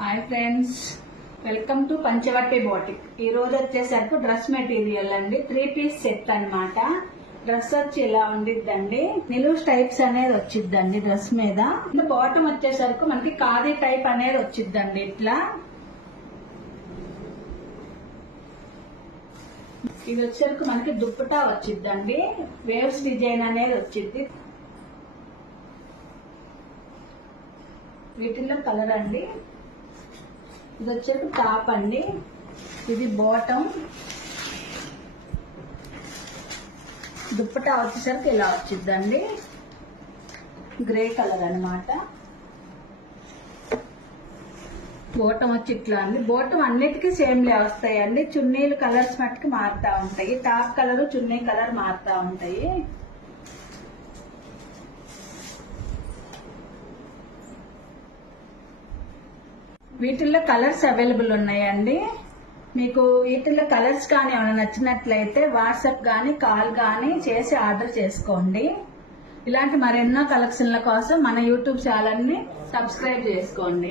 Hi friends, welcome to Panchavati boutique. ఈ రోజు వచ్చేసరికి డ్రెస్ మెటీరియల్ అండి, 3 పీస్ సెట్ అన్నమాట. డ్రెస్ వచ్చి ఇలా ఉండిద్దండి, నిలువు టైప్స్ అనేది వచ్చిద్దండి డ్రెస్ మీద. బాటమ్ వచ్చేసరికి మనకి ఖాదీ టైప్ అనేది వచ్చిద్దండి. ఇట్లా ఇది వచ్చేసరికి మనకి దుప్పటా వచ్చిద్దండి, వేవ్స్ డిజైన్ అనేది వచ్చింది. వీటిల్లో కలర్ అండి, ఇది వచ్చేసి టాప్ అండి, ఇది బాటమ్. దుప్పటా వచ్చేసరికి ఇలా వచ్చిందండి, గ్రే కలర్ అన్నమాట. బాటమ్ వచ్చి ఇట్లా అండి. బాటమ్ అన్నిటికీ సేమ్ లే వస్తాయండి, చున్నీలు కలర్స్ మట్టుకు మారుతా ఉంటాయి. టాప్ కలర్ చున్నీ కలర్ మారుతా ఉంటాయి. వీటిల్లో కలర్స్ అవైలబుల్ ఉన్నాయండి. మీకు వీటిల్లో కలర్స్ కానీ ఏమైనా నచ్చినట్లయితే వాట్సాప్ కానీ కాల్ కానీ చేసి ఆర్డర్ చేసుకోండి. ఇలాంటి మరెన్నో కలెక్షన్ల కోసం మన యూట్యూబ్ ఛానల్ని సబ్స్క్రైబ్ చేసుకోండి.